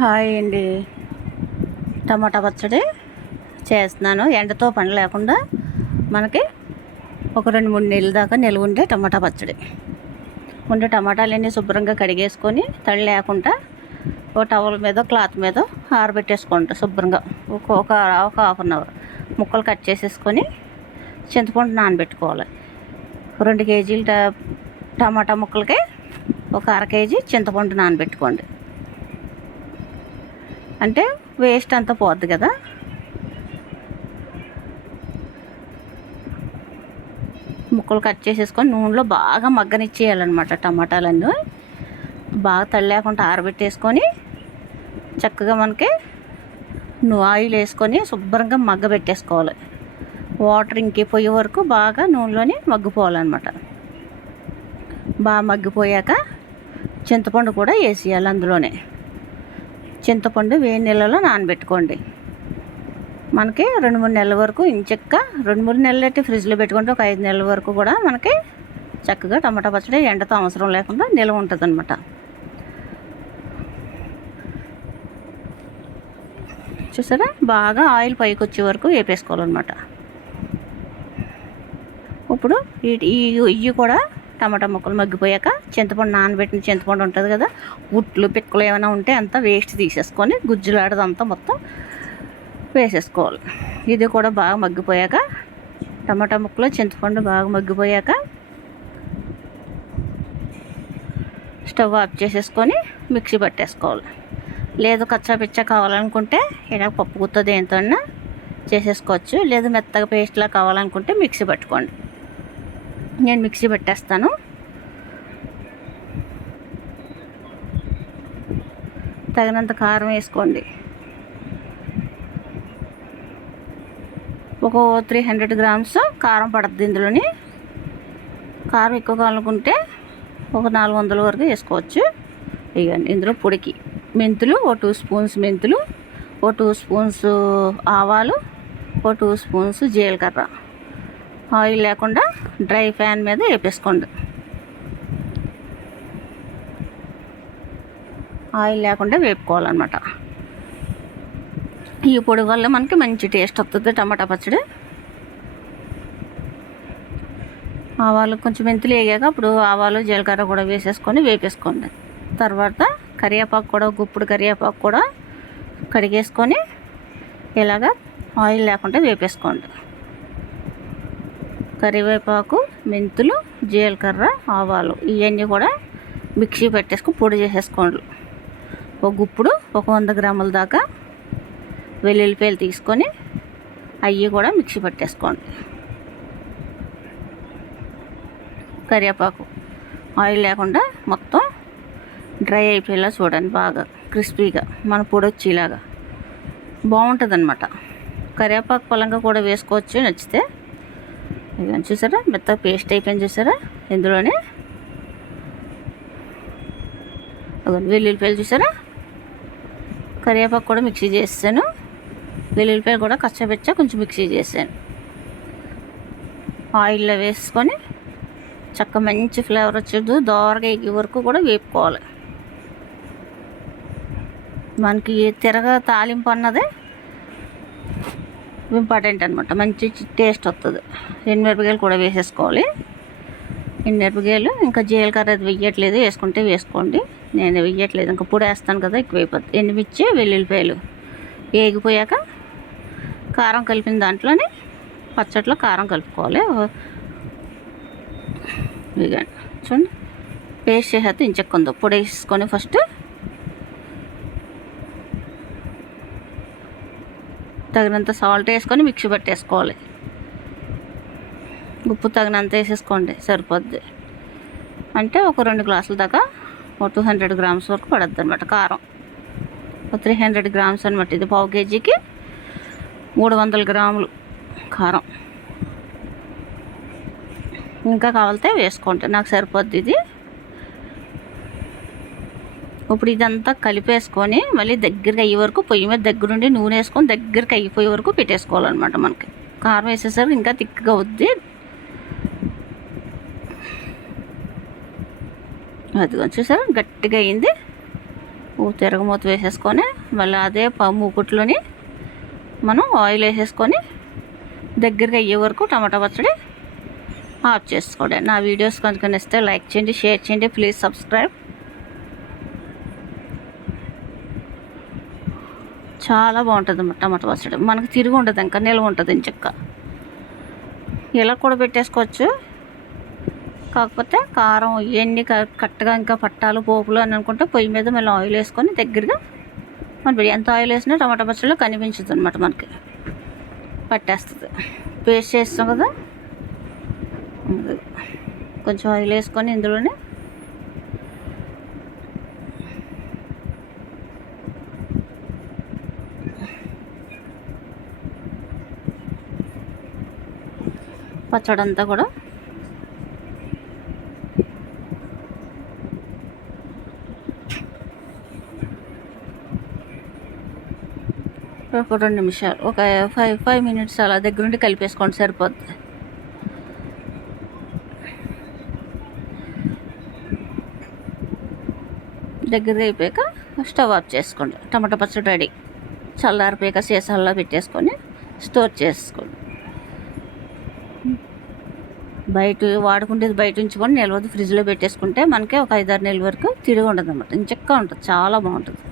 Hi అండి. టమాటా పచ్చడి చేస్తున్నాను. ఎండతో పని లేకుండా మనకి ఒక 2-3 నెలల దాకా నిల్వ ఉండే టమాటా పచ్చడి. ముందు టమాటాలన్నీ శుభ్రంగా కడిగేసుకొని తడి లేకుండా ఒక టవల్ మీద క్లాత్ మీద ఆరబెట్టేసుకోండి శుభ్రంగా. ఒక హాఫ్ అన్ అవర్ ముక్కలు కట్ చేసేసుకొని చింతపండు నానబెట్టుకోవాలి. 2 కేజీల టమాటా ముక్కలకి ఒక అర కేజీ చింతపండు నానబెట్టుకోండి. అంటే వేస్ట్ అంతా పోద్ది కదా. ముక్కలు కట్ చేసేసుకొని నూనెలో బాగా మగ్గనిచ్చేయాలన్నమాట. టమాటాలన్నీ బాగా తడి లేకుండా ఆరబెట్టేసుకొని చక్కగా మనకి ఆయిల్ వేసుకొని శుభ్రంగా మగ్గబెట్టేసుకోవాలి. వాటర్ ఇంకిపోయే వరకు బాగా నూనెలోని మగ్గిపోవాలన్నమాట. బాగా మగ్గిపోయాక చింతపండు కూడా వేసేయాలి. అందులోనే చింతపండు వేడి నీళ్ళలో నానబెట్టుకోండి. మనకి 2-3 నెలల వరకు ఇంచక్క 2-3 నెలలు అయితే ఫ్రిడ్జ్లో పెట్టుకుంటే ఒక 5 నెలల వరకు కూడా మనకి చక్కగా టమాటా పచ్చడి ఎండతో అవసరం లేకుండా నిల్వ ఉంటుంది అనమాట. చూసారా, బాగా ఆయిల్ పైకి వచ్చే వరకు వేపేసుకోవాలన్నమాట. ఇప్పుడు ఇవి కూడా టమాటా ముక్కలు మగ్గిపోయాక చింతపండు నానబెట్టిన చింతపండు ఉంటుంది కదా, ఉట్లు పిక్కలు ఏమైనా ఉంటే అంతా వేస్ట్ తీసేసుకొని గుజ్జులాడదంతా మొత్తం వేసేసుకోవాలి. ఇది కూడా బాగా మగ్గిపోయాక టమాటా ముక్కలు చింతపండు బాగా మగ్గిపోయాక స్టవ్ ఆఫ్ చేసేసుకొని మిక్సీ పట్టేసుకోవాలి. లేదు కచ్చా పిచ్చా కావాలనుకుంటే ఇలా పప్పు గుత్త దేంతో చేసేసుకోవచ్చు. లేదు మెత్తగా పేస్ట్లా కావాలనుకుంటే మిక్సీ పట్టుకోండి. నేను మిక్సీ పెట్టేస్తాను. తగినంత కారం వేసుకోండి. ఒక 300 గ్రామ్స్ కారం పడుతుంది ఇందులోని. కారం ఎక్కువ కావాలనుకుంటే ఒక 400 వరకు వేసుకోవచ్చు. ఇవ్వండి, ఇందులో పొడికి మెంతులు ఒక 2 స్పూన్స్ మెంతులు, ఒక 2 స్పూన్స్ ఆవాలు, ఒక 2 స్పూన్స్ జీలకర్ర. ఆయిల్ లేకుండా డ్రై ప్యాన్ మీద వేపేసుకోండి. ఆయిల్ లేకుండా వేపుకోవాలన్నమాట. ఈ పొడి వల్ల మనకి మంచి టేస్ట్ వస్తుంది టమాటా పచ్చడి. ఆవాలు కొంచెం మెంతులు వేగాక అప్పుడు ఆవాలు జీలకర్ర కూడా వేసేసుకొని వేపేసుకోండి. తర్వాత కరివేపాకు కూడా, గుప్పుడు కరివేపాకు కూడా కడిగేసుకొని ఇలాగ ఆయిల్ లేకుండా వేపేసుకోండి. కరివేపాకు, మెంతులు, జీలకర్ర, ఆవాలు ఇవన్నీ కూడా మిక్సీ పెట్టేసుకొని పొడి చేసేసుకోండి. ఒక గుప్పుడు ఒక 100 గ్రాముల దాకా వెల్లుల్లిపాయలు తీసుకొని అవి కూడా మిక్సీ పట్టేసుకోండి. కరివేపాకు ఆయిల్ లేకుండా మొత్తం డ్రై అయిపోయేలా చూడండి, బాగా క్రిస్పీగా మన పొడి వచ్చేలాగా బాగుంటుంది అన్నమాట. కరివేపాకు పొలంగా కూడా వేసుకోవచ్చు నచ్చితే. ఇవన్నీ చూసారా, మెత్తగా పేస్ట్ అయిపోయింది చూసారా. ఇందులోనే వెల్లుల్లిపాయలు చూసారా, కరివేపాకు కూడా మిక్సీ చేసాను, వెల్లుల్లిపాయలు కూడా కచ్చబెచ్చా కొంచెం మిక్సీ చేశాను. ఆయిల్లో వేసుకొని చక్కగా మంచి ఫ్లేవర్ వచ్చేది దోరగా ఎగ్గి వరకు కూడా వేపుకోవాలి. మనకి తిరగ తాలింపు అన్నది ఇంపార్టెంట్ అనమాట, మంచి టేస్ట్ వస్తుంది. ఎండుమిరపకాయలు కూడా వేసేసుకోవాలి. ఎండుమిరపకాయలు ఇంకా జీలకర్ర అది వెయ్యట్లేదు, వేసుకుంటే వేసుకోండి. నేను వెయ్యట్లేదు, ఇంకా పొడి వేస్తాను కదా ఎక్కువైపోతుంది. ఎండుమిర్చి, వెల్లుల్లిపాయలు వేగిపోయాక కారం కలిపిన దాంట్లోనే పచ్చట్లో కారం కలుపుకోవాలి. ఇదిగండి చూడండి, పేస్ట్ చేసేస్తే ఇంచెక్కుందో పొడి వేసుకొని ఫస్ట్ తగినంత సాల్ట్ వేసుకొని మిక్సీ పట్టేసుకోవాలి. ఉప్పు తగినంత వేసేసుకోండి సరిపోద్ది. అంటే ఒక 2 గ్లాసుల దాకా ఒక 200 గ్రామ్స్ వరకు పడుద్ది అనమాట కారం. ఒక 300 గ్రామ్స్ అనమాట. ఇది పావు కేజీకి 300 గ్రాములు కారం. ఇంకా కావాలితే వేసుకోండి, నాకు సరిపోద్ది ఇది. ఇప్పుడు ఇదంతా కలిపేసుకొని మళ్ళీ దగ్గరికి అయ్యే వరకు పొయ్యి మీద దగ్గరుండి నూనె వేసుకొని దగ్గరికి అయిపోయే వరకు పెట్టేసుకోవాలన్నమాట. మనకి కారం వేసేసరికి ఇంకా తిక్కగా అవుద్ది. అదిగో చూసారా గట్టిగా అయింది. తిరగమూత వేసేసుకొని మళ్ళీ అదే మూకుట్లోని మనం ఆయిల్ వేసేసుకొని దగ్గరగా అయ్యే వరకు టమాటా పచ్చడి ఆఫ్ చేసుకోండి. నా వీడియోస్ కనుక నచ్చితే లైక్ చేయండి, షేర్ చేయండి, ప్లీజ్ సబ్స్క్రైబ్. చాలా బాగుంటుంది టమాటా పచ్చడి. మనకు తిరిగి ఉండదు, ఇంకా నిల్వ ఉంటుంది ఇంచక్క. ఇలా కూడా పెట్టేసుకోవచ్చు. కాకపోతే కారం ఇవన్నీ కరెక్ట్గా ఇంకా పట్టాలు పోపులు అని అనుకుంటే పొయ్యి మీద మళ్ళీ ఆయిల్ వేసుకొని దగ్గరగా మన ఎంత ఆయిల్ వేసినా టమాటా పచ్చడిలో కనిపించదు అనమాట, మనకి పట్టేస్తుంది. పేస్ట్ చేస్తాం కదా, కొంచెం ఆయిల్ వేసుకొని ఇందులోనే పచ్చడి అంతా కూడా ఒక 2 నిమిషాలు, ఒక 5 మినిట్స్ అలా దగ్గరుండి కలిపేసుకోండి, సరిపోద్ది. దగ్గరగా అయిపోయాక స్టవ్ ఆఫ్ చేసుకోండి. టమాటా పచ్చడి రెడీ. చల్లారిపోయాక సీసాల్లో పెట్టేసుకొని స్టోర్ చేసుకోండి. బయట వాడుకుంటేది బయట ఉంచుకొని నిల్వది ఫ్రిడ్జ్లో పెట్టేసుకుంటే మనకి ఒక 5-6 నెలల వరకు తిరిగి ఉండదు అన్నమాట. ఇంచక్క ఉంటుంది, చాలా బాగుంటుంది.